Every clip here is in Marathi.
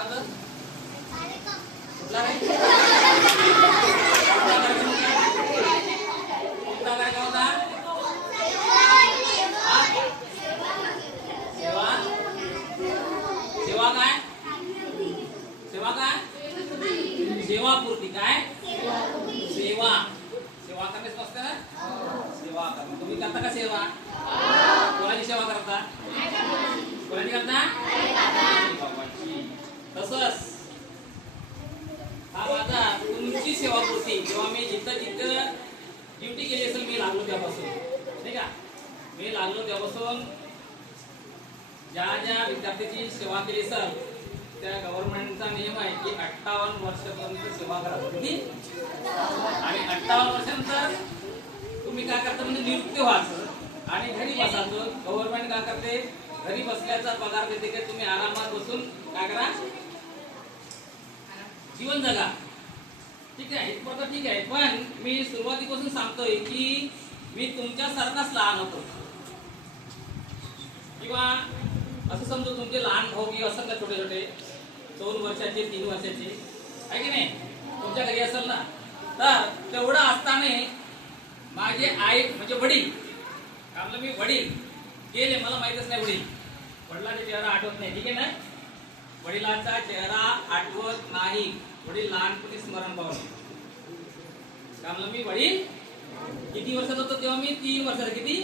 कुठला रे? कुठला कार्यक्रम होता? सेवा सेवा काय? सेवा काय? सेवापूर्ती काय? सेवा सेवा करणे समजते ना? सेवा करणे. तुम्ही करता का सेवा? कोणाची सेवा करता? कोणाची करता? बाबाची. तसंच हा माझा तुमची सेवापूर्ती जेव्हा मी जिथं ड्युटी केली असेल मी लागलो त्यापासून नाही का, मी लागलो त्यापासून ज्या ज्या विद्यार्थ्याची सेवा केली सर त्या गव्हर्नमेंटचा नियम आहे की 58 वर्षापर्यंत सेवा करा. किती? आणि 58 वर्षानंतर तुम्ही काय करता म्हणजे निवृत्त व्हायचं आणि घरी बसायचं. गव्हर्नमेंट काय करते, घरी बसल्याचा पगार देते की तुम्ही आरामात बसून काय करा, जीवन जगा. ठीक आहे, इथपर्यंत ठीक आहे. पण मी सुरुवातीपासून सांगतोय की मी तुमच्यासारखाच लहान होतो किंवा असं समजू तुमचे लहान भाऊ की असेल ना छोटे छोटे 2 वर्षाचे 3 वर्षाचे आहे की नाही, तुमच्या घरी असेल ना, तर तेवढं असताना माझे आई म्हणजे वडील का म्हणलं मी वडील गेले, मला माहितच नाही वडिलांचा चेहरा आठवत नाही. ठीक आहे ना, वडिलांचा चेहरा आठवत नाही, वडील लहानपणी स्मरण पावले. का म्हणलं मी वडील किती वर्षाचा होतो तेव्हा मी 3 वर्षाचा. किती?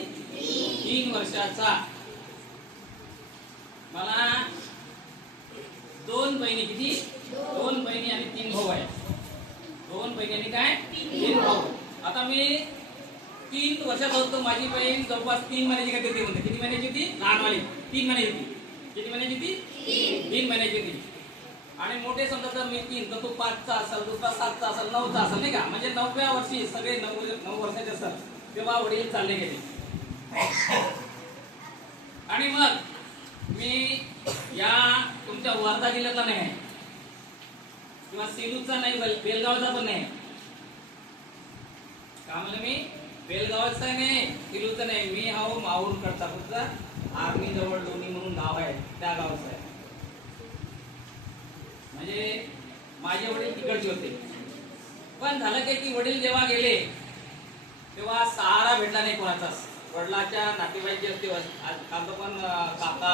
3 वर्षाचा. मला 2 बहिणी. किती? 2 बहिणी आणि 3 भाऊ आहे. 2 बहिणी आणि काय 3 भाऊ. आता मी 3 वर्षाचा होतो, माझी बहीण जवळपास 3 महिन्याची काय होती म्हणते. किती महिन्याची होती? लहानवाली 3 महिन्याची होती. किती महिन्याची होती? 3 महिन्याची होती. आणि मोठे समजा जर मी 3 तर तो 5चा असेल, दुसरा 7चा असेल, 9चा असेल नाही का, म्हणजे 9व्या वर्षी सगळे 9 वर्षाचे असतात तेव्हा वडील चालले गेले. आणि मग मी या तुमच्या वर्धा जिल्ह्यातला नाही आहे किंवा सेलूचा नाही, बेलगावचा पण नाही. का म्हणलं मी बेलगावचा नाही, सेलूचा नाही, मी हा माहूरकडचा. कुठचा? आर्मी जवळ लोणी म्हणून गाव आहे, त्या गावचा आहे. म्हणजे माझे वडील तिकडचे होते. पण झालं काय की वडील जेव्हा गेले तेव्हा सहारा भेटला नाही कोणाचाच. वडिलाच्या नातेवाईक जे असते पण काका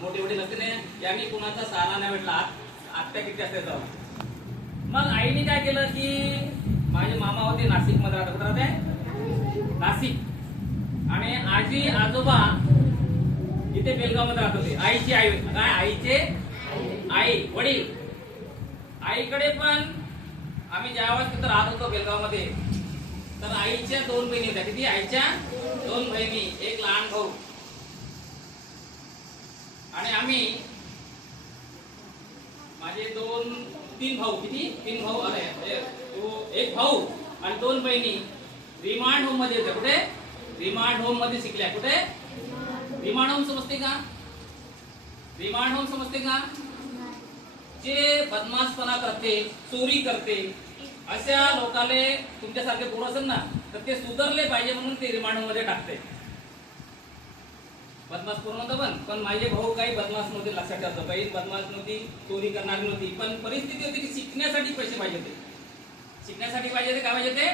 मोठे वडील असते ना, यांनी कुणाचा सहारा नाही भेटला. आत्या किती असते तेव्हा. मग आईने काय केलं की माझे मामा होते नाशिक मध्ये राहतात. कुठं राहते? नाशिक. आणि आजी आजोबा इथे बेलगाव मध्ये राहत होते. आईची आई काय, आईचे आई वडील. आईकडे पण आम्ही ज्यावेळेस तिथं राहत होतो बेलगाव मध्ये, तर आईच्या 2 बहिणी होत्या. किती? आईच्या 2 बहिणी, एक लहान भाऊ. आणि आम्ही माझे 3 भाऊ. किती? 3 भाऊ. अरे एक भाऊ आणि 2 बहिणी रिमांड होम मध्ये होत्या. कुठे? रिमांड होम मध्ये शिकल्या. कुठे? रिमांड होम समजते का? रिमांड होम समजते का? जे बदमाशपणा करते, चोरी करते, अशा लोकांना तुमच्यासारखे पोरं असेल ना तर ते सुधारले पाहिजे म्हणून ते रिमांड होम मध्ये टाकते. बदमाश पोरं नव्हतं पण माझे भाऊ काही बदमाश नव्हते. लक्षात ठेवायचं, बहीण बदमाश नव्हती, चोरी करणारी नव्हती. पण परिस्थिती होती की शिकण्यासाठी पैसे पाहिजे होते. शिकण्यासाठी पाहिजे होते. काय पाहिजे होते?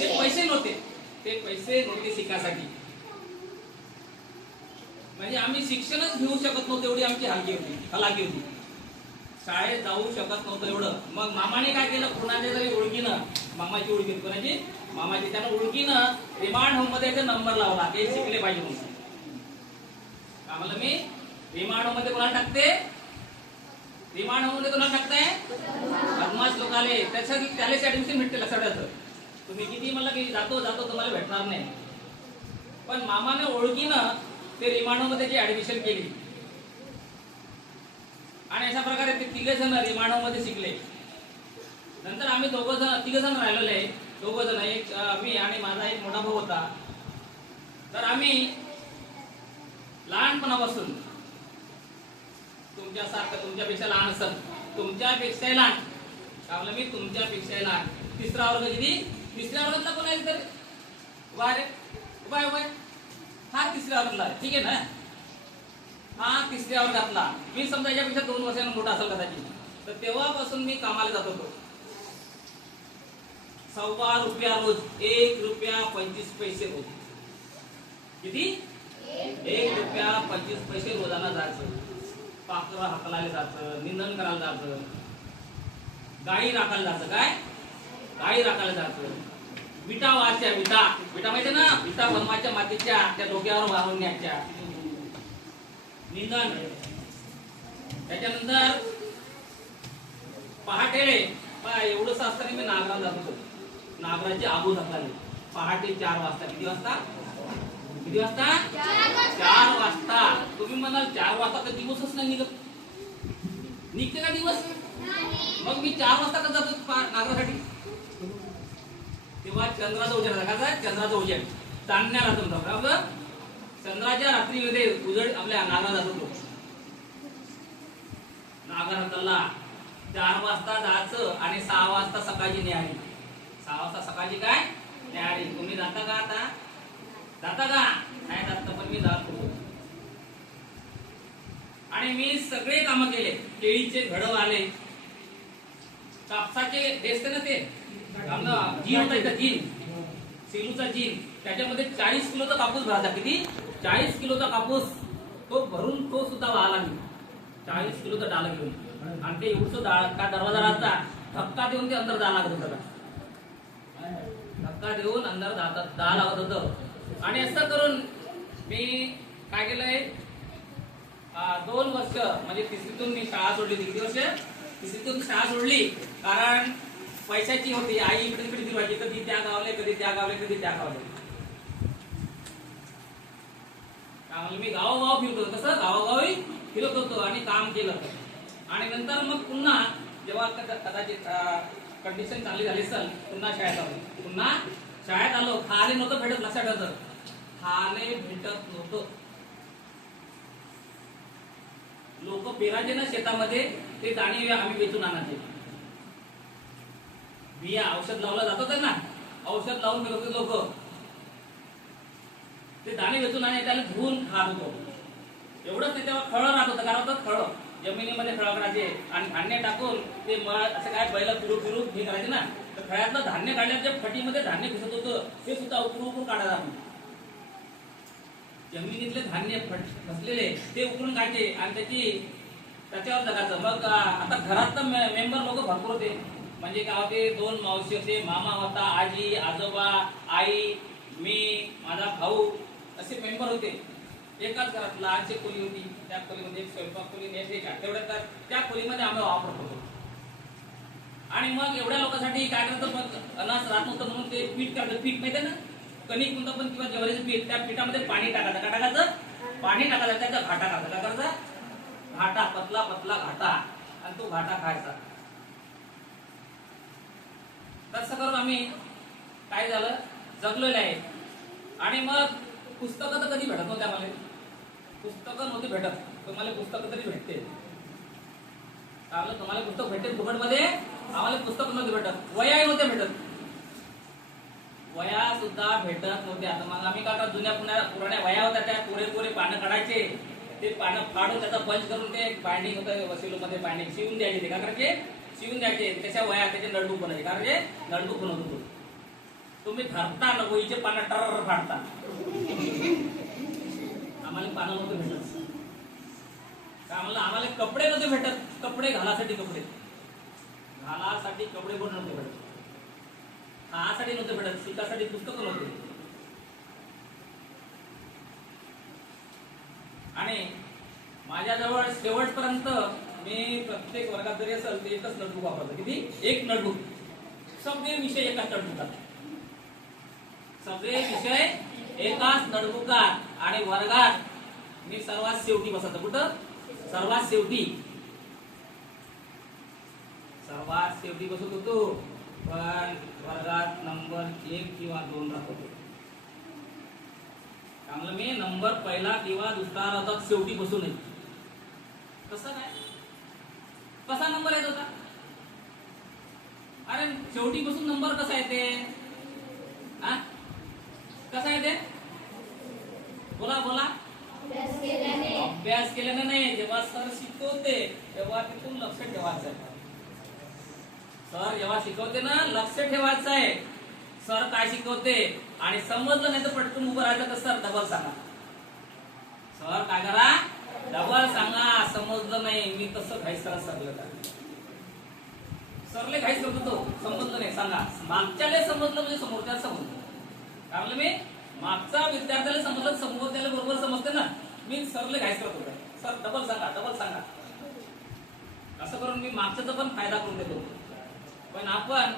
ते पैसे नव्हते. ते पैसे नव्हते शिकायसाठी. म्हणजे आम्ही शिक्षणच घेऊ शकत नव्हतो, एवढी आमची हलकी होती. शाळेत जाऊ शकत नव्हतं एवढं. मग मामाने काय केलं, कुणाच्या तरी ओळखीनं, मामाची ओळखी, कोणाची? मामाची. त्यानं ओळखीनं रिमांड होम मध्ये नंबर लावला ते शिकले पाहिजे म्हणून. का म्हणलं मी रिमांड होम मध्ये कोणाला टाकते? रिमांड होम मध्ये कोणाला टाकताय? बदमाश लोकाले. त्यालाच ऍडमिशन भेटते. लक्षात ठेवायचं. तुम्ही किती म्हणलं की जातो तुम्हाला भेटणार नाही. पण मामाने ओळखीनं ते रिमांड होम मध्ये ऍडमिशन केली. आणि अशा प्रकारे ते 3 जण रिमांड होम मध्ये शिकले. नंतर आम्ही 3 जण राहिलेले. 2 जण, एक मी आणि माझा एक मोठा भाऊ होता. तर आम्ही लहानपणापासून तुमच्यापेक्षा लहान असत, तुमच्यापेक्षा लहान. का म्हणलं मी तुमच्यापेक्षा लहान. 3रा वर्ग. किती? 3ऱ्या वर्गातला कोण आहे तर उभा हा 3ऱ्या वर्गातला. ठीक आहे ना, हा 3ऱ्या वर्गातला. मी समजा याच्यापेक्षा 2 वर्षांनी मोठा असेल कदाचित. तर तेव्हापासून मी कामाला जात होतो. ₹1.25 रोज, ₹1.25 रोज. किती? ₹1.25 रोजाना जायचं. पाखरं हाकलायला जायचं, निंदन करायला जायचं, गाई राखायला जायचं. काय? गाई राखायला जायचं. विटा वाच्या, विटा माहिती ना, विटा बनवायच्या मातीच्या, त्या डोक्यावर वाहून न्यायच्या. निंदन. त्याच्यानंतर पहाटे एवढंच असताना मी नागराला जात होतो. नागराची आबू धकलाली पहाटे 4 वाजता. किती वाजता? 4 वाजता. तुम्ही म्हणाल 4 वाजता तर दिवसच नाही निघत. निघते का दिवस? मग मी 4 वाजता का जातो नागरासाठी? तेव्हा चंद्राचा उजेड झाला. चंद्राचा उजेड चांदण्याला तुमचा बरोबर. चंद्राच्या रात्रीमध्ये उजेड आपल्या नागरा जात होतो. नागराला 4 वाजता जायचं आणि 6 वाजता सकाळची न्याहारी. 6 वाजता सकाळची काय? न्याहारी. तुम्ही जाता का आता? जाता का? नाही जात पण मी जात होतो. आणि मी सगळे कामं केले. केळीचे घडव आले, कापसाचे देसते ना ते जीन होता इथं, जीन सेलूचा जीन. त्याच्यामध्ये 40 किलोचा कापूस भरायचा. किती? 40 किलोचा कापूस. तो भरून तो सुद्धा वाहला मी 40 किलोचा डाला घेऊन. आणि ते एवढं का दरवाजा राहता, धक्का देऊन ते अंदर जा लागत होतं. धक्का देऊन अंदर जा लागत होतं. आणि असं करून मी काय केलंय, 2 वर्ष म्हणजे 3रीतून मी शाळा सोडली. किती वर्ष? 3रीतून शाळा सोडली. कारण पैशाची होती. आई इकडे तिकडे फिरवायची, कधी त्या गावले, कधी त्या गावले, कधी त्या गावले. त्यामुळे मी गावोगाव फिरत होतो. कसं? गावोगावी फिरत होतो आणि काम केलं. आणि नंतर मग पुन्हा जेव्हा कदाचित कंडिशन चांगली झाली असेल, पुन्हा शाळेत आलो. पुन्हा शाळेत आलो. खाले नव्हतं भेटत. लक्षात ठेवतं, खाले भेटत नव्हतं. लोक पेरायचे ना शेतामध्ये, ते दाणे आम्ही वेचून आणायचे. बिया औषध लावला जात होतं ना, औषध लावून गेलो होते लोक. ते दाणे वेचून आणायचे, त्याला धुवून खात होतो. एवढंच नाही, तेव्हा खळं राहत होतं. काय होतं? खळं. जमिनीमध्ये खळं करायचे आणि धान्य टाकून ते असं काय बैल फिरू हे करायचे ना. तर खळ्यातलं धान्य काढल्याच्या फटीमध्ये धान्य घुसत होतं, ते सुद्धा उकरून काढायला आपण. जमिनीतले धान्य फसलेले ते उकरून काढते आणि त्याच्यावर जगायचं. मग आता घरात तर मेंबर लोक भरपूर होते. म्हणजे काय होते, 2 मावशी होते, मामा होता, आजी, आजोबा, आई, मी, माझा भाऊ, असे मेंबर होते. एकाच घरात लहानची खोली होती. त्या खोलीमध्ये एक स्वयंपाक खोली, तेवढ्या तर त्या खोलीमध्ये आम्ही वापरत होतो. आणि मग एवढ्या लोकांसाठी काय करायचं, मग अनास राहत नव्हतं म्हणून ते पीठ काढलं. पीठ माहिती आहे ना, कणिक कोणतं पण किंवा ज्वारीचं पीठ. त्या पीठामध्ये पाणी टाकायचं. काय टाकायचं? पाणी टाकायचं. त्याचा घाटा करायचा. काय करायचा? घाटा, पतला पतला घाटा. आणि तो घाटा खायचा. तसं करून आम्ही काय झालं, जगलेलं आहे. आणि मग पुस्तकं तर कधी भेटत नव्हते आम्हाला. पुस्तकं नव्हती भेटत. तुम्हाला पुस्तकं तरी भेटते. तुम्हाला पुस्तक भेटते फुकटमध्ये, आम्हाला पुस्तक नव्हते भेटत. वया नव्हत्या भेटत. वया सुद्धा भेटत नव्हत्या. आता मग आम्ही काय, जुन्या पुराण्या वया होत्या, त्या कोरे पानं काढायचे. ते पानं फाडून त्याचा पंच करून ते बाइंडिंग होतं वसिलोमध्ये, बाइंडिंग शिवून द्यायचे. ते काय करायचे? शिवून द्यायचे. त्याच्या वया, त्याचे नळबुक बनायचे. कारण नळबुक बनवत होतो. तुम्ही धरता ना वहीचे पानं टर फाडता. आम्हाला पानं नव्हतं भेटत. आम्हाला कपडे नव्हते भेटत. कपडे घालासाठी कपडे पण नव्हते भेटत. खासाठी नव्हते भेटत. शिकासाठी पुस्तकं नव्हते. आणि माझ्याजवळ शेवटपर्यंत मी प्रत्येक वर्गात जरी असेल ते एकच नोटबुक वापरतो. किती? एक नोटबुक. सगळे विषय एकाच नोटबुकात. सगळे विषय एकाच नोटबुकात. आणि वर्गात मी सर्वात शेवटी बसायचो. कुठं? सर्वात शेवटी बसत होतो. पण वर्गात नंबर 1 किंवा 2 राहत होतो. त्यामुळे मी नंबर पहिला किंवा दुसरा राहतात, शेवटी बसू नये. कसं काय? कसा नंबर येत होता? अरे शेवटी बसून नंबर कसा येते? कसा येते? बोला. अभ्यास केल्याने नाही. जेव्हा सर शिकवते तेव्हा तिथून लक्ष ठेवायचं. सर जेव्हा शिकवते ना लक्ष ठेवायचं आहे सर काय शिकवते आणि समजलं नाही तर पटकन उभं राहायचं तर सर डबल सांगा. सर काय करा डबल सांगा. समजलं नाही मी तसं घाईस करा सरलं का सरले घाईस करतो तो समजलं नाही सांगा. मागच्याला समजलं म्हणजे समोरच्याला समजलं. काय म्हणलं मी मागचा विद्यार्थ्याला समजलं समोर त्याला बरोबर समजते ना. मी सरले घाईस करत होतो सर डबल सांगा डबल सांगा असं करून मी मागच्याचा पण फायदा करून देतो. पण आपण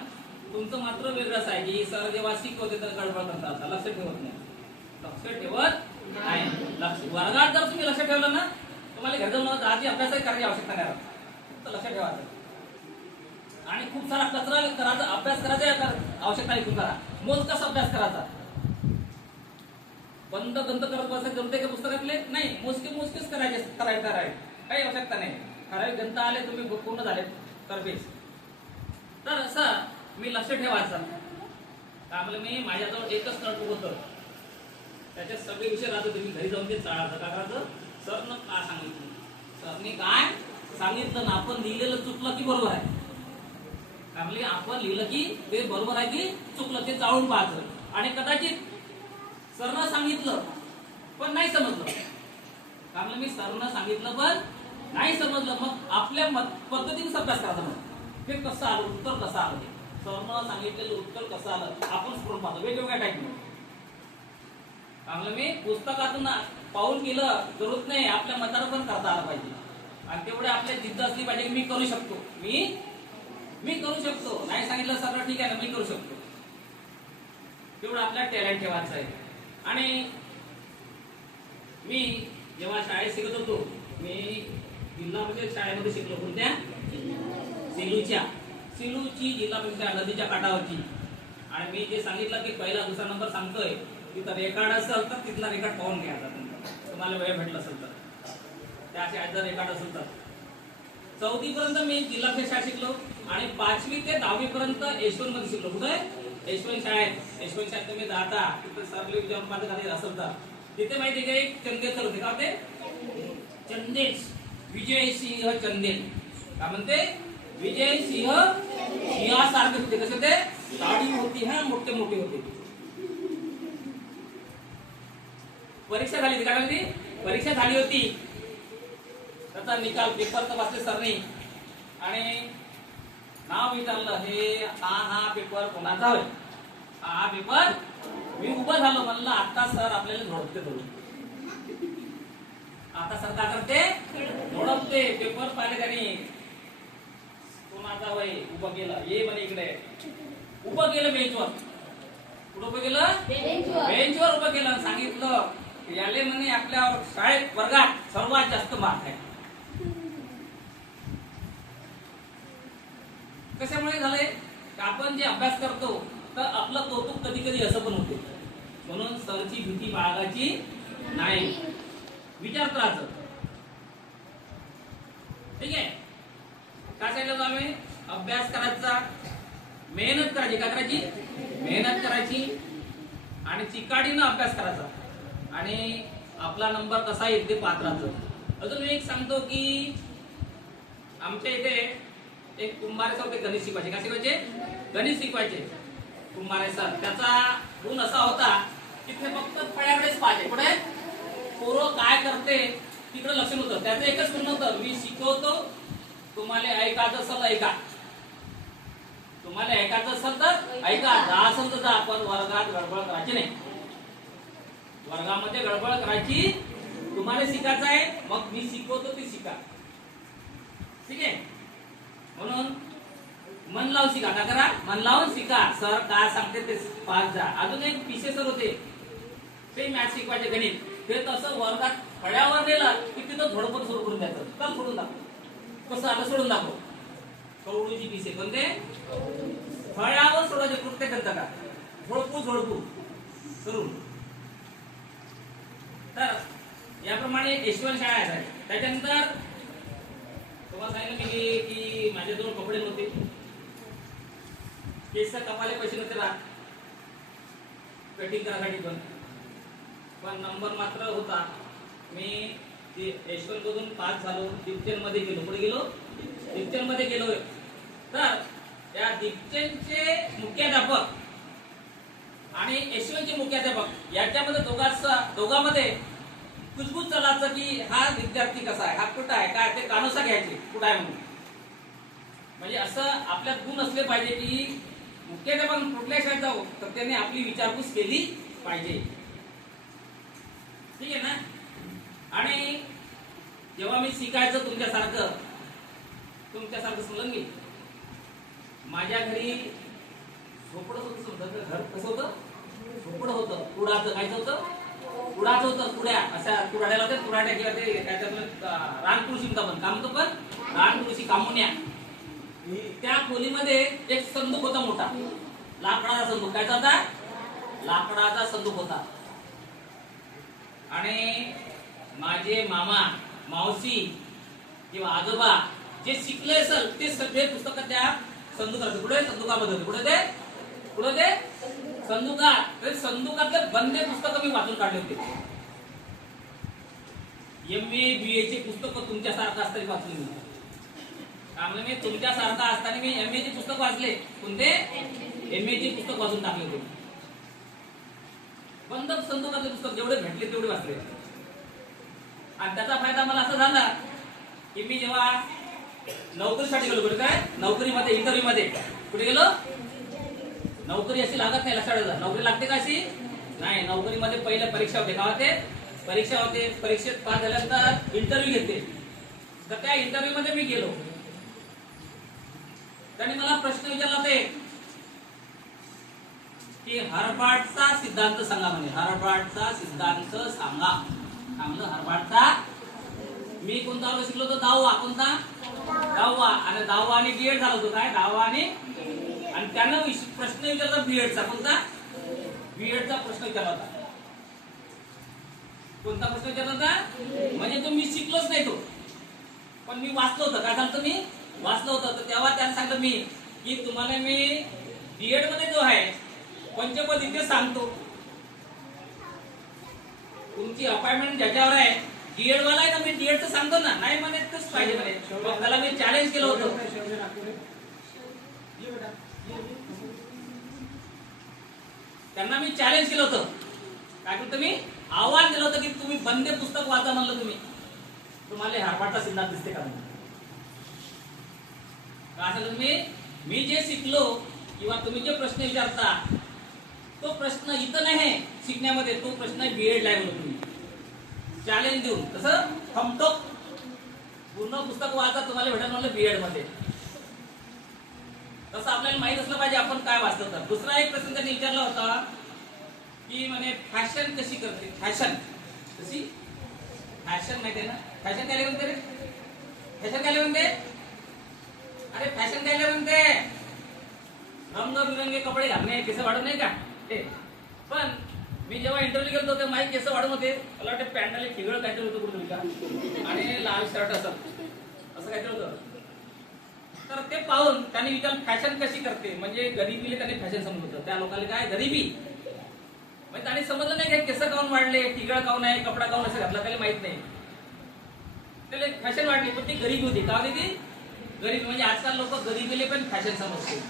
तुमचं मात्र वेगळंच आहे की सर जेव्हा शिकवते तर गडबड करतात लक्ष ठेवत नाही. लक्ष ठेवत नाही. वर्गात जर तुम्ही लक्ष ठेवलं ना तुम्हाला घर जाऊन आधी अभ्यास करायची आवश्यकता नाही राहत. लक्ष ठेवायचं आणि खूप सारा कचरा करायचा अभ्यास करायचा आवश्यकता ऐकून करा. मोजकाच अभ्यास करायचा. बंद गंत करत बसायचं जमते का पुस्तकातले नाही. मोजकेच करायचे काही आवश्यकता नाही. ठराविक गंत आले तुम्ही पूर्ण झाले तरफेच. तर असं मी लक्ष ठेवायचं. त्यामुळे मी माझ्याजवळ एकच नोटबुक होतं त्याच्यात सगळे विषय राहत होते. मी घरी जाऊन ते चाळायचं. काय करायचं सरनं काय सांगितलं सरने काय सांगितलं ना आपण लिहिलेलं चुकलं की बरोबर आहे. त्यामुळे आपण लिहिलं की ते बरोबर आहे की चुकलं ते चाळून पाहायचं. आणि कदाचित सरनं सांगितलं पण नाही समजलं. त्यामुळे मी सरनं सांगितलं पण नाही समजलं मग आपल्या पद्धतीने अभ्यास करायचा. मग हे कसं आलं उत्तर कसं आलं सरनं सांगितलेलं उत्तर कसं आलं आपण स्फोट पाहतो वेगवेगळ्या टाईपने. त्यामुळे मी पुस्तकातून पाहून केलं जरूरत नाही आपल्या मतानं पण करता आलं पाहिजे. आणि तेवढे आपल्या जिद्द असली पाहिजे की मी करू शकतो. मी करू शकतो. नाही सांगितलं सगळं ठीक आहे ना मी करू शकतो. तेवढं आपल्या टॅलेंट ठेवायचं आहे. आणि मी जेव्हा शाळेत शिकत होतो मी जिल्हा परिषद शाळेमध्ये शिकलो. कोणत्या सेलूची जिल्हा परिषद नदीच्या काठावरची. आणि मी जे सांगितलं की पहिला दुसरा नंबर सांगतोय तिथं रेकॉर्ड असेल तर तिथला रेकॉर्ड पाहून घ्यायचा. तुम्हाला वेळ भेटला असेल तर त्या शाळेचा रेकॉर्ड असेल तर. 4वी पर्यंत मी जिल्हा परिषद शाळेत शिकलो आणि 5वी ते 10वी पर्यंत यशवंत मध्ये शिकलो. कुठे यशवंत शाळेत तुम्ही जाता तिथे सरली जेवण माझं खाली असेल तर तिथे माहिती आहे का एक चंदेल सर होते. का ते चंदेल विजयसिंह चंदेल. काय म्हणते विजयसिंह सिंहासारखे होते. कसे ते दाढी होती हा मोठे मोठे होते. परीक्षा झाली होती. काय म्हणते परीक्षा झाली होती. त्याचा निकाल पेपर तपासले सरनी आणि नाव विचारलं हे हा पेपर कोणाचा होय. हा पेपर मी उभं झालो म्हणलं आता सर आपल्याला झोडपते धरून. आता सर काय करते झोडपते. पेपर पाहिले त्यांनी कोणाचा होय उभं केलं ये म्हणे इकडे उभं केलं बेंचवर. कुठं उभं केलं बेंचवर उभं केलं. सांगितलं याले म्हणे आपल्या शाळेत वर्गात सर्वात जास्त मार्क आहे. कशामुळे झालंय आपण जे अभ्यास करतो तर आपलं कौतुक कधी कधी असं पण होते. म्हणून सरची भीती बाळगायची नाही. विचारत राहायचं. ठीक आहे. काय सांगितलं आम्ही अभ्यास करायचा मेहनत करायची. काय करायची मेहनत करायची आणि चिकाटीनं अभ्यास करायचा आणि आपला नंबर कसा येईल ते पाहत राहायचं. अजून मी एक सांगतो की आमच्या इथे एक कुंभारे सर होते गणित शिकवायचे. काय शिकवायचे गणित शिकवायचे कुंभारे सर. त्याचा गुण असा होता की ते फक्त फळ्याकडेच पाहिजे. कुठे पोरं काय करते तिकडे लक्ष नव्हतं. त्याचं एकच म्हणणं होतं मी शिकवतो तुम्हाला ऐकायचं असेल ऐका. तुम्हाला ऐकायचं असेल तर ऐका. जा असेल तर जा पण वर्गात गडबड करायची नाही. वर्गामध्ये गडबड करायची तुम्हाला शिकायचं आहे मग मी शिकवतो ते शिका. ठीक आहे. म्हणून मन लावून शिका. काय करा मन लावून शिका. सर काय सांगते ते पास जा. अजून एक पिसे सर होते ते मॅथ शिकवायचे गणित. ते तसं वर्गात फळ्यावर नेलं की तिथं झोडपण सुरू करून द्यायचं. तर सोडून दाखव कसं आलं सोडून दाखव. कवडूची पिसे कोणते फळ्यावर सोडायचे प्रत्येकांचा का झोडपू करून. तर याप्रमाणे यशवंत शाळा आहे. त्याच्यानंतर तुम्हाला सांगितलं मी की माझ्याजवळ कपडे नव्हते. केस कपाले पैसे नव्हते राहत कटिंग करायसाठी पण नंबर मात्र होता. मी यशवंत मधून पास झालो. डिप्चर मध्ये गेलो. पुढे गेलो डिप्चर मध्ये गेलो. तर त्या दीक्षेचे मुख्याध्यापक आणि यशवंतचे मुख्याध्यापक याच्यामध्ये दोघांमध्ये कुजबूज चालायचं की हा विद्यार्थी कसा आहे, हा कुठं आहे, काय ते कानोसा घ्यायचे कुठं आहे म्हणून. म्हणजे असं आपल्यात गुण असले पाहिजे की मुख्याध्यापक कुठल्या शाळेत जाऊ तर त्याने आपली विचारपूस केली पाहिजे. ठीक आहे ना. आणि जेव्हा मी शिकायचं तुमच्यासारखं समजलं मी माझ्या घरी झोपडं होतं. घर कसं होतं? झोपडं होतं. कुडाचं काय होतं? कुडाचं होतं. कुड्या अशा कुडाड्याला होत्या. कुडाड्या किंवा ते त्याच्यातलं रानकृषी म्हणतो आपण. काय म्हणतो पण रानकृषी कामुन्या. त्या खोलीमध्ये एक संदूक होता मोठा, लाकडाचा संदूक. काय होता? लाकडाचा संदूक होता. आणि माझे मामा मावशी किंवा आजोबा जे शिकले असेल ते सगळे पुस्तक त्या संदूकात. कुठे? संदूकामध्ये होते. कुठे ते संदूकात. संदूकातले बंदे पुस्तक मी वाचून काढले होते. MA BA चे पुस्तक तुमच्यासारखं असताना वाचले मी. त्यामुळे मी तुमच्यासारखा असताना मी MA चे पुस्तक वाचले. कोणते? MA चे पुस्तक वाचून टाकले होते. बंद संदूकातले पुस्तक जेवढे भेटले तेवढे वाचले. आणि त्याचा फायदा मला असा झाला की मी जेव्हा नोकरीसाठी गेलो. कुठे? काय नोकरीमध्ये, इंटरव्ह्यू मध्ये कुठे गेलो? नोकरी अशी लागत नाही. लक्षात ठेवा. नोकरी लागते का अशी? नाही. नोकरीमध्ये पहिले परीक्षा होते. का होते? परीक्षा होते. परीक्षेत पास झाल्यानंतर इंटरव्ह्यू घेते. तर त्या इंटरव्ह्यू मध्ये मी गेलो. त्यांनी मला प्रश्न विचारला होते की हार्वर्डचा सिद्धांत सांगा म्हणे. हार्वर्डचा सिद्धांत सांगा. म्हणलं हार्वर्डचा. मी कोणता वर्ग शिकलो होतो? 10वा. कोणता? 10वा. आणि 10वा आणि बीएड झालं होतं. काय? 10वा आणि त्यानं प्रश्न विचारला बीएडचा. कोणता? बीएडचा प्रश्न विचारला होता. कोणता प्रश्न विचारला होता? म्हणजे तो मी शिकलोच नाही तो, पण मी वाचलो होतं. काय सांगतो? मी वाचलो होतं. तर तेव्हा त्यानं सांगितलं मी की तुम्हाला मी बीएड मध्ये जो आहे पंचपद इथे सांगतो. तुमची अपॉइंटमेंट ज्याच्यावर आहे डीएड वाला आहे ना, मी डीएडचं सांगतो ना. नाही म्हणे तेच पाहिजे म्हणे. मग त्याला मी चॅलेंज केलं होतं. त्यांना मी चॅलेंज केलं होतं. काय करतो? मी आव्हान दिलं होतं की तुम्ही बंदे पुस्तक वाचा म्हणलं. तुम्हाला हार्वर्डचा सिद्धांत दिसते का म्हणून. काय सांगितलं मी जे शिकलो किंवा तुम्ही जे प्रश्न विचारता तो प्रश्न इथं नाही शिकण्यामध्ये, तो प्रश्न बीएड ला आहे म्हणून. तुम्ही चॅलेंज देऊन कसं थांबतो पूर्ण पुस्तक वाचा तुम्हाला भेटेल म्हणलं बीएड मध्ये. तसं आपल्याला माहित असलं पाहिजे आपण काय वाचलं. तर दुसरा एक प्रश्न त्यांनी विचारला होता की म्हणे फॅशन कशी करते? फॅशन कशी? फॅशन माहिती आहे ना? फॅशन काय म्हणते रे? फॅशन काय म्हणते? अरे फॅशन काय म्हणते? रंगबिरंगी कपडे घालणे, केस वाढवणे नाही का ते. पण मी जेव्हा इंटरव्ह्यू गेलो तेव्हा माझे केस वाढवून होते. मला वाटतं पॅन्टला ठिगळ काहीतरी होतं कुठे का, आणि लाल शर्ट असं काहीतरी होतं. तर ते पाहून त्यांनी विचारलं फॅशन कशी करते. म्हणजे गरिबीला त्यांनी फॅशन समजत होतं. त्या लोकांना काय गरिबी म्हणजे त्यांनी समजलं नाही काय केस काऊन वाढले, ठिगळ काऊन आहे, कपडा काऊन असं घातला त्याला माहित नाही. त्याला फॅशन वाढली पण ती गरिबी होती. का होती ती? गरिबी. म्हणजे आजकाल लोक गरिबीले पण फॅशन समजते.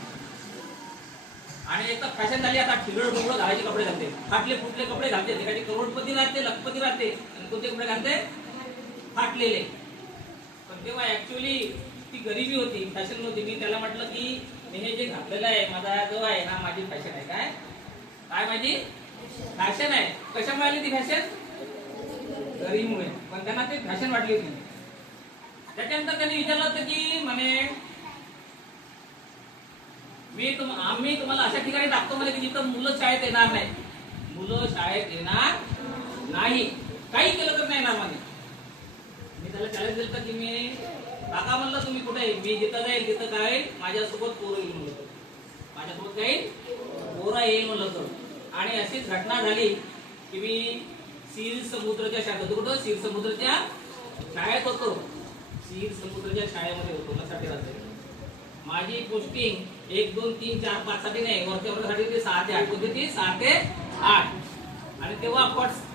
आणि एक तर फॅशन झाली आता ठिगळ बुगळ घालायचे कपडे घालते, फाटले फुटले कपडे घालते. ते काही करोडपती राहते, लखपती राहते, आणि कोणते कपडे घालते? फाटलेले. पण तेव्हा ऍक्च्युअली ती गरिबी होती, फॅशन नव्हती. मी त्याला म्हटलं की मी हे जे घातलेलं आहे माझा जो आहे ना माझी फॅशन आहे. काय काय माझी फॅशन आहे. कशामुळे आली ती फॅशन? गरिबीमुळे. पण त्यांना ते फॅशन वाटली होती. त्याच्यानंतर त्यांनी विचारलं होतं की म्हणे आम्ही तुम्हाला अशा ठिकाणी टाकतो म्हणजे की जिथं मुलं शाळेत येणार नाही. मुलं शाळेत येणार नाही, काही केलं तर नाही येणार म्हणे. मी त्याला चॅलेंज दिलं की मी काका म्हणलं तुम्ही कुठे? मी जिथं जाईल तिथं काय माझ्यासोबत पोरं येईल म्हणलं होतं. माझ्यासोबत काही पोरं येईल म्हणलं होतं. आणि अशीच घटना झाली की मी सीर समुद्रच्या शाळेत होतो. कुठं? सीर समुद्रच्या शाळेत होतो. सीर समुद्रच्या शाळेमध्ये होतो. लक्षात ठेवायचं. माझी पोस्टिंग 1 2 3 4 5 साठी नाही, वरच्या वर्गासाठी ते 6 ते 8 होती. ती 6 ते 8. आणि तेव्हा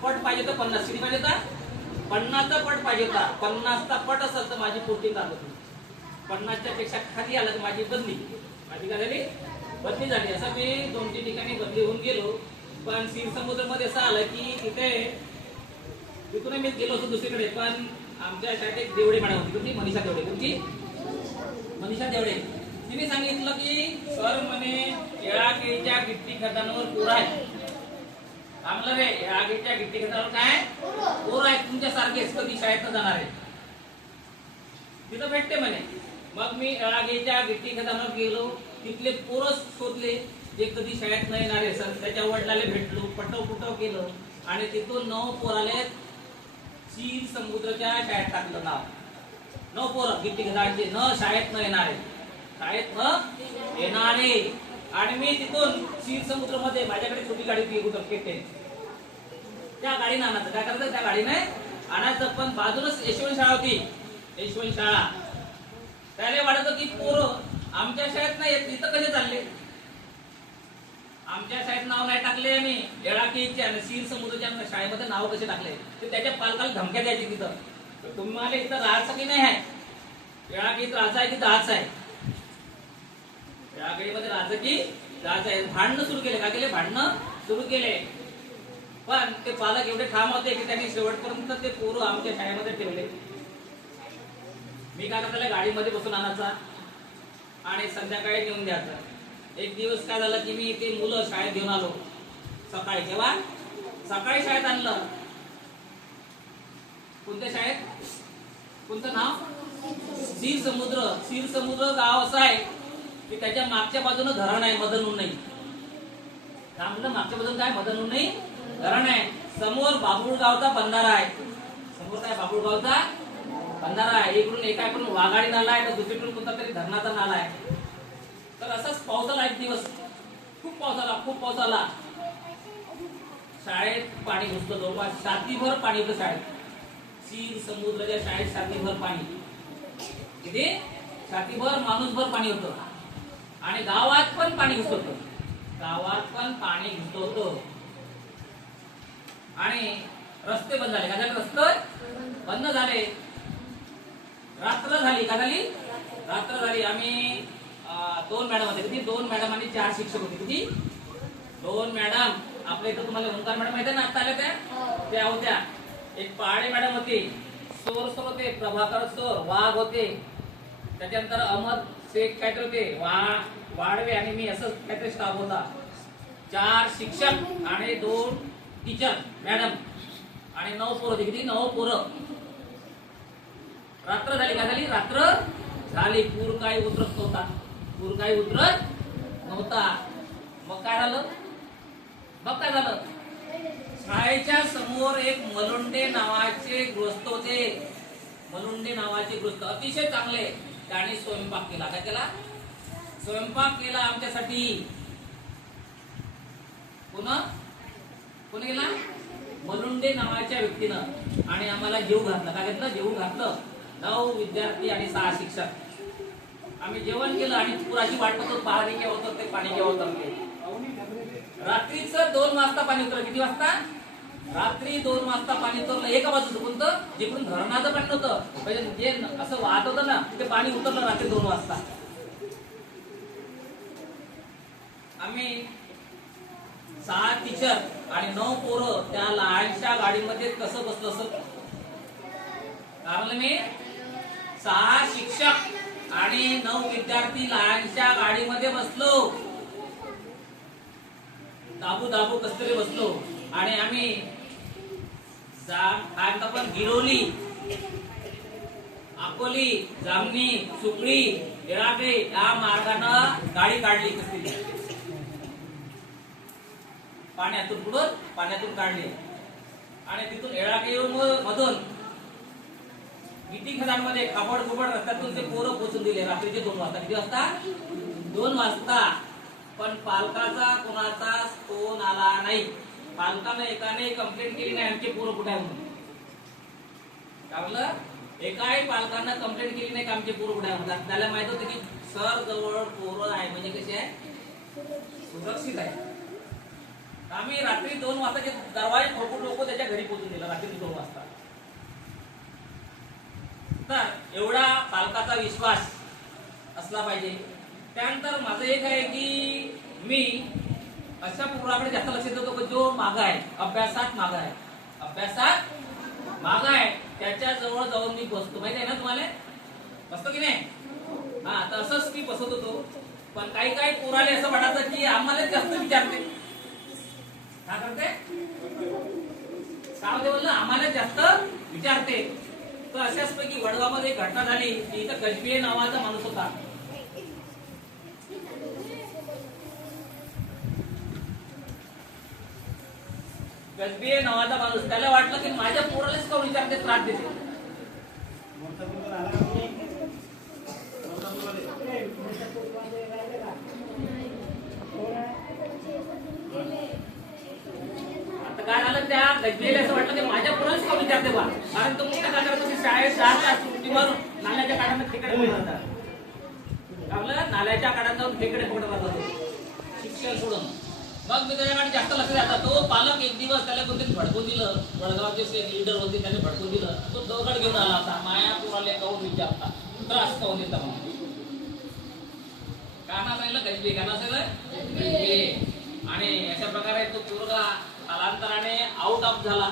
पट पाहिजे तर 50. किती पाहिजे होता? 50चा पट पाहिजे होता. 50चा पट असेल तर माझी पोस्टिंग लागत होती. 50च्या पेक्षा खाली आलं तर माझी बदली काय झाली, बदली झाली. असं मी 2-3 ठिकाणी बदली होऊन गेलो. पण क्षीरसमुद्रामध्ये असं आलं की तिथून मी गेलो होतो दुसरीकडे. पण आमच्या शाळेत एक देवडे मॅडम होती, कोणती, मनीषा देवडे. कोणती? मनीषा देवडे. तिने सांगितलं की सर म्हणे येळाकेळीच्या गिट्टी खतांवर पोर आहे. आम्हाला रे येळाकेळीच्या गिट्टी खतांवर काय पोर आहे, तुमच्यासारखेच कधी शाळेत जाणार आहे, तिथं भेटते म्हणे. मग मी येळाकेळीच्या गिट्टी खतांवर गेलो, तिथले पोरं शोधले जे कधी शाळेत न येणारे सर. त्याच्या वडिलाला भेटलो, पटव केलं आणि तिथून 9 पोराले क्षीरसमुद्राच्या शाळेत टाकलं नाव. 9 पोरं गिट्टी खतांचे, न शाळेत न येणारे, शाळेत न येणारे. आणि मी तिथून क्षीरसमुद्रामध्ये माझ्याकडे छोटी गाडी होती केटे, त्या गाडीने आणायचं. काय करायचं, त्या गाडीने आणायचं. पण बाजूलाच यशवंत शाळा होती, यशवंत शाळा. त्याला वाटत की पोरं आमच्या शाळेत नाही येत, इथं कसे चालले. आमच्या शाळेत नाव नाही टाकले आणि येळाकेळीच्या आणि क्षीरसमुद्राच्या शाळेमध्ये नाव कसे टाकले. ते त्याच्या पालकाला धमक्या द्यायची तिथं, तुम्हाला इथं राहायचं की नाही आहे, येळाकेळीत राहायचं आहे की जायचं आहे, येळाकेळीमध्ये राहायचं की जायचं आहे. भांडणं सुरू केले. काय केले, भांडणं सुरू केले. पण ते पालक एवढे ठाम होते की त्यांनी शेवटपर्यंत ते पोरं आमच्या शाळेमध्ये ठेवले. मी काय करता, गाडीमध्ये बसून आणायचा आणि संध्याकाळी नेऊन द्यायचा. एक दिवस काय झालं की मी ते मुलं शाळेत घेऊन आलो सकाळी. तेव्हा सकाळी शाळेत आणलं. कोणत्या शाळेत, कोणतं नाव, क्षीरसमुद्र. क्षीरसमुद्र गाव असं आहे की त्याच्या मागच्या बाजूने धरण आहे, मदन उन्नई. काय म्हणलं, मागच्या बाजूने काय, मदन उन्नई धरण आहे. समोर बाबुळगावचा बंधारा आहे. समोर काय, बाबुळगावचा बंधारा आहे. इकडून एकाकडून वाघाडी नाला आहे, तर दुसरीकडून कोणता तरी धरणाचा नाला आहे. तर असाच पाऊस आला एक दिवस, खूप पाऊस आला. शाळेत पाणी घुसलं, जवळपास छातीभर पाणी होतं शाळेत. क्षीरसमुद्राच्या शाळेत छातीभर पाणी, किती, छातीभर माणूसभर पाणी होतं. आणि गावात पण पाणी घुसत होतं, गावात पण पाणी घुसत होतं. आणि रस्ते बंद झाले. काय झाले, रस्ते बंद झाले. रात्र झाली. काय झाली, रात्र झाली. आम्ही 2 मॅडम होते. किती, 2 मॅडम आणि 4 शिक्षक होते. किती, 2 मॅडम. आपल्या इथं तुम्हाला ओंकार मॅडम माहिती आहे ना, आता आल्या त्या होत्या. एक पहाडे मॅडम होती, सर होते, प्रभाकर सर, वाघ होते. त्याच्यानंतर अहमद शेख काहीतरी होते, वाढवे आणि मी, असं काहीतरी स्टाफ होता. 4 शिक्षक आणि 2 टीचर मॅडम आणि 9 पोरं होते. किती, 9 पोरं. रात्र झाली. काय झाली, रात्र झाली. पूर काही उतरत नव्हता, पूर काही उतरत नव्हता. मग काय झालं, शाळेच्या समोर एक मलुंडे नावाचे गृहस्थ होते. मलुंडे नावाचे गृहस्थ अतिशय चांगले. त्याने स्वयंपाक केला. काय केला, स्वयंपाक केला आमच्यासाठी. कोण केला, मलुंडे नावाच्या व्यक्तीनं. आणि आम्हाला जेवू घातलं. काय घेतलं, जेवू घातलं. 9 विद्यार्थी आणि 6 शिक्षक. आम्ही जेवण केलं आणि पुराची वाट बघतो, पाणी केव्हा होतं, ते पाणी केव्हा होतं. रात्रीचं 2 वाजता पाणी उतरलं. किती वाजता, रात्री 2 वाजता पाणी उतरलं. एका बाजूचं कोणतं, जिकडून धरणाचं पाणी नव्हतं, म्हणजे जे असं वाहत होतं ना, ते पाणी उतरलं रात्री 2 वाजता. आम्ही 6 टीचर आणि 9 पोरं त्या लहानशा गाडीमध्ये कसं बसलो असं. कारण मी 6 शिक्षक आणि 9 विद्यार्थी लहानशा गाडीमध्ये बसलो. दाबू कसं तरी बसलो. आणि आम्ही पण गिरोली, अकोली, जामनी, सुकळी, येळाकेळी या मार्गाने गाडी काढली. कसली पाण्यातून काढली. आणि तिथून येळाकेळी मधून गिट्टी खदानमध्ये खाबड रस्त्यातून ते पोरं पोचून दिले. रात्रीचे 2 वाजता. किती वाजता, 2 वाजता. पण पालकाचा कोणाचा फोन आला नाही. पालकानं एकाने कंप्लेंट केली नाही, आमचे पोरं कुठे आहे म्हणून. काय म्हणलं, एकाही पालकांना कंप्लेंट केली नाही की आमचे पोरं कुठे आहे म्हणतात. त्याला माहित होतं की सर जवळ पोरं आहे म्हणजे कसे आहे, सुरक्षित आहे. आम्ही रात्री 2 वाजताचे दरवाजे ठोकून लोक त्याच्या घरी पोहोचून दिला. रात्री 2 वाजता. तर एवढा पालकाचा विश्वास असला पाहिजे. त्यानंतर माझं एक आहे की मी अशा पोराकडे जास्त लक्ष देतो की जो मागा आहे, अभ्यासात मागा आहे, अभ्यासात मागा आहे, त्याच्या जवळ जाऊन मी बसतो. माहिती आहे ना तुम्हाला, बसतो की नाही? हा, तर असंच मी बसत होतो. पण काही काही पोराले असं वाटायचं की आम्हाला जास्त विचारते. काय करते? काय बोललं, आम्हाला जास्त विचारते. तर अशाच पैकी वडगावमध्ये एक घटना झाली की इथं गजबिये नावाचा माणूस होता. गजबिये नावाचा माणूस, त्याला वाटलं की माझ्या पोरालाच कोण विचारते, त्रास देते. आता काय झालं, त्या गजबियेला असं वाटलं की माझ्या पोरालाच कोण विचारते बा. कारण तो मोठ्या काठावर शाळेत 4 तास सुट्टीवर नाल्याच्या काठाने खेकडे पडत होता. आपलं नाल्याच्या काठात जाऊन खेकडे पडत होतो शिक्षण सोडून. मग मी त्याच्याकडे जास्त लक्ष द्यायचा. तो पालक एक दिवस त्याला कोणतरी भडकून दिलं, वडगावचे लीडर होते, त्याने भडकून दिलं. तो दगड घेऊन आला होता, माया पोराले काऊन विचारता, त्रास काऊन देता म्हणून. का नाव सांगितलं? गजबी. का नाव सांगितलं? गजबी. आणि अशा प्रकारे तो पोरगा कालांतराने आउट ऑफ झाला,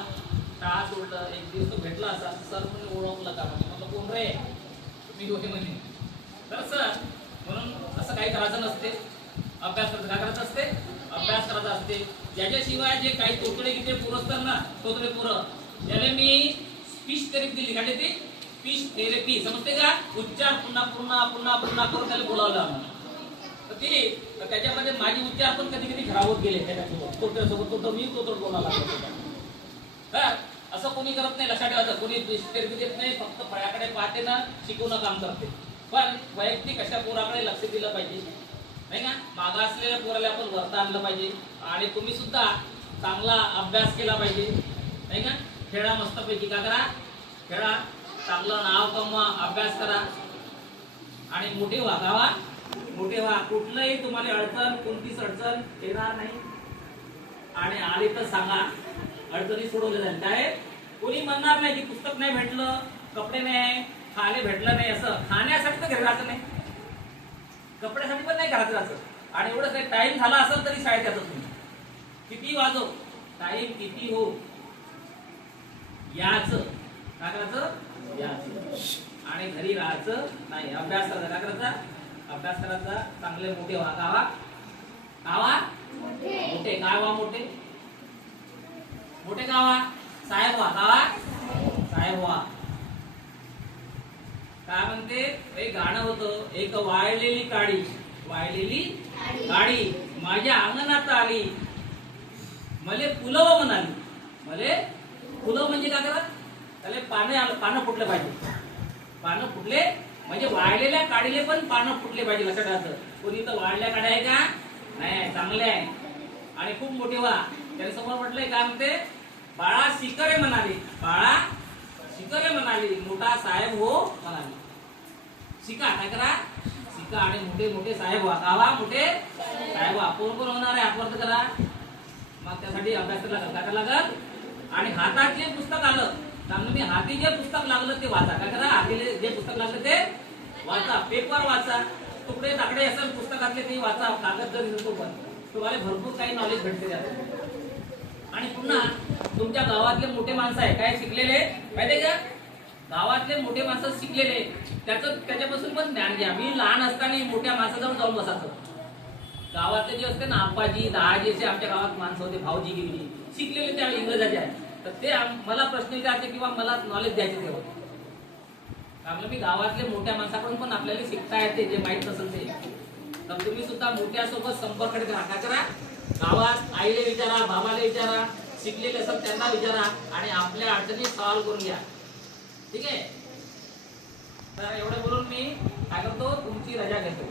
शाळा सोडलं. एक दिवस तो भेटला असा, सर म्हणून ओळखलं का म्हणजे, म्हटलं कोण रे? मी होते म्हणजे. तर सर म्हणून असं काही करायचं नसते, अभ्यास करायचं. काय करायचं असते? अभ्यास करायचा असते. ज्याच्याशिवाय जे काही तोतडे किती पोरं असतात ना, तोतडे पोरं, त्याला मी स्पीच थेरपी दिली. काय ते स्पीच थेरपी, समजते का? उच्चार पुन्हा पुन्हा पुन्हा पुन्हा करून त्याला बोलावलं आम्हाला. तर त्याच्यामध्ये माझे उच्चार पण कधी कधी खराब होत गेले. त्याच्यासोबत तोतड्यासोबत तो मी तोतड बोलायला लागलो. तर असं कोणी करत नाही, लक्षात ठेवायचं. कोणी थेरपी देत नाही, फक्त फळ्याकडे पाहते ना, शिकवणं काम करते. पण वैयक्तिक अशा पोराकडे लक्ष दिलं पाहिजे, नाही का? मागासलेल्या पोराला आपण वरता आणलं पाहिजे. आणि तुम्ही सुद्धा चांगला अभ्यास केला पाहिजे, नाही का? खेळा मस्तपैकी. का करा? खेळा, चांगलं नाव कमवा, अभ्यास करा आणि मोठे व्हा. गावा मोठे व्हा. कुठलंही तुम्हाला अडचण, कोणतीच अडचण येणार नाही. आणि आली तर सांगा, अडचणी सोडवल्या जाईल. काय कोणी म्हणणार नाही की पुस्तक नाही भेटलं, कपडे नाही, खाले भेटलं नाही. असं खाण्यासाठी तर घरी राहायचं नाही, कपड्यासाठी पण नाही घरात राहायचं. आणि एवढं काही टाइम झाला असेल तरी शाळेत यायचं. तुम्ही किती वाजो, टाइम किती हो, याचं. काय करायचं? याचं. आणि घरी राहायचं नाही, अभ्यास करायचा. काय करायचा? अभ्यास करायचा. चांगले मोठे व्हा. गावा गावा मोठे. काय व्हा? मोठे मोठे गावा. साहेब व्हा. गावा साहेब व्हा. काय म्हणते? एक गाणं होतं, एक वाळलेली काडी, वाळलेली काडी माझ्या अंगणात आली, मले फुलव म्हणाली. मले फुलव म्हणजे काय करा? त्याला पानं फुटले पाहिजे. पानं फुटले म्हणजे वाळलेल्या काडीले पण पानं फुटले पाहिजे. लक्षात ठेवायचं. कोणी तर वाळल्या काड्या आहे का? नाही, चांगले आहे. आणि खूप मोठे व्हा. त्याने समोर म्हटलंय काय म्हणते? बाळा शिकरे म्हणाली, बाळा शिकरे म्हणाली, मोठा साहेब हो म्हणाली. शिका. काय करा? शिका आणि मोठे मोठे साहेब व्हा. गावा मोठे साहेब व्हा. कोण कोण होणार आहे आत्महत्या करा. मग त्यासाठी अभ्यास करायला लागल. आणि हातात जे पुस्तक आलं, त्यामुळे मी हाती जे पुस्तक लागलं ते वाचा. काय करा? हातीले जे पुस्तक लागलं ते वाचा. पेपर वाचा. तुकडे ताकडे असेल पुस्तकातले ते वाचा. कागद जर दिसतो पण तुम्हाला भरपूर काही नॉलेज भेटते त्यात. आणि पुन्हा तुमच्या गावातले मोठे माणसं आहे काय शिकलेले माहितीये का? गावातले मोठे माणसं शिकलेले, त्याच्यापासून पण ज्ञान घ्या. मी लहान असताना मोठ्या माणसाजवळ जाऊन बसायचो. गावातले जे असते ना, आप्पाजी दहाजी असे आमच्या गावात माणसं होते, भाऊजी गिरजी शिकलेले, त्या इंग्रजाचे आहे. तर ते मला प्रश्न विचारायचे किंवा मला नॉलेज द्यायचे तेव्हा. त्यामुळे मी गावातले मोठ्या माणसाकडून पण आपल्याला शिकता येते जे माहित नसेल ते. तर तुम्ही सुद्धा मोठ्यासोबत संपर्क करा. गावात आईले विचारा, बाबाले विचारा, शिकलेले असेल त्यांना विचारा आणि आपल्या अडचणी सॉल्व्ह करून घ्या. ठीक आहे. तर एवढं बोलून मी काय करतो, तुमची रजा घेतो.